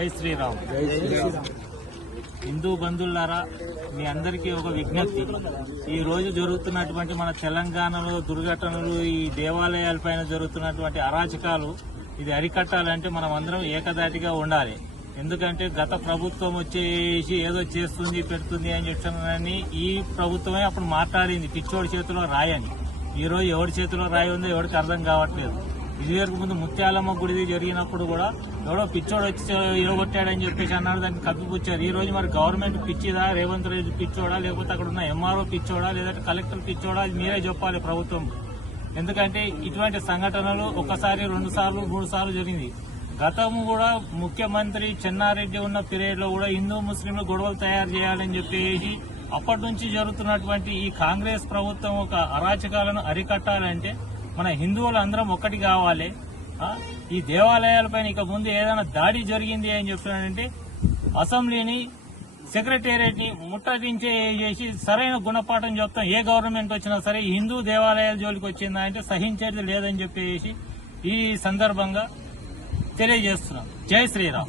జై శ్రీరామ్. హిందూ బంధువులారా, మీ అందరికీ ఒక విజ్ఞప్తి. ఈ రోజు జరుగుతున్నటువంటి మన తెలంగాణలో దుర్ఘటనలు, ఈ దేవాలయాలపైన జరుగుతున్నటువంటి అరాచకాలు, ఇది అరికట్టాలంటే మనం అందరం ఏకదాటిగా ఉండాలి. ఎందుకంటే గత ప్రభుత్వం వచ్చేసి ఏదో చేస్తుంది పెడుతుంది అని చెప్తున్నానని ఈ ప్రభుత్వమే అప్పుడు మాట్లాడింది పిచ్చోడి చేతిలో రాయని. ఈ రోజు ఎవరి చేతిలో రాయి ఉందో ఎవరికి అర్థం కావట్లేదు. ఇదివరకు ముందు ముత్యాలమ్మ గుడి జరిగినప్పుడు కూడా ఎవడో పిచ్చోడు వచ్చి ఇరగొట్టాడని చెప్పేసి అన్నాడు, దాన్ని కప్పిపుచ్చారు. ఈ రోజు మరి గవర్నమెంట్ పిచ్చిదా, రేవంత్ రెడ్డి పిచ్చోడా, లేకపోతే అక్కడ ఉన్న ఎంఆర్ఓ పిచ్చోడా, లేదంటే కలెక్టర్ పిచ్చోడా, అది మీరే చెప్పాలి ప్రభుత్వం. ఎందుకంటే ఇటువంటి సంఘటనలు ఒకసారి 2 సార్లు 3 సార్లు జరిగింది. గతము కూడా ముఖ్యమంత్రి చెన్నారెడ్డి ఉన్న పీరియడ్ లో కూడా హిందూ ముస్లింలు గొడవలు తయారు చేయాలని చెప్పేసి అప్పటి నుంచి జరుగుతున్నటువంటి ఈ కాంగ్రెస్ ప్రభుత్వం ఒక అరాచకాలను అరికట్టాలంటే మన హిందువులు అందరం ఒక్కటి కావాలి. ఈ దేవాలయాలపైన ఇక ముందు ఏదైనా దాడి జరిగింది అని చెప్తున్నానంటే అసెంబ్లీని, సెక్రటేరియట్ ని ముట్టడించేసి సరైన గుణపాఠం చెప్తాం. ఏ గవర్నమెంట్ వచ్చినా సరే హిందూ దేవాలయాల జోలికి వచ్చిందా అంటే సహించేది లేదని చెప్పేసి ఈ సందర్భంగా తెలియజేస్తున్నాం. జై శ్రీరామ్.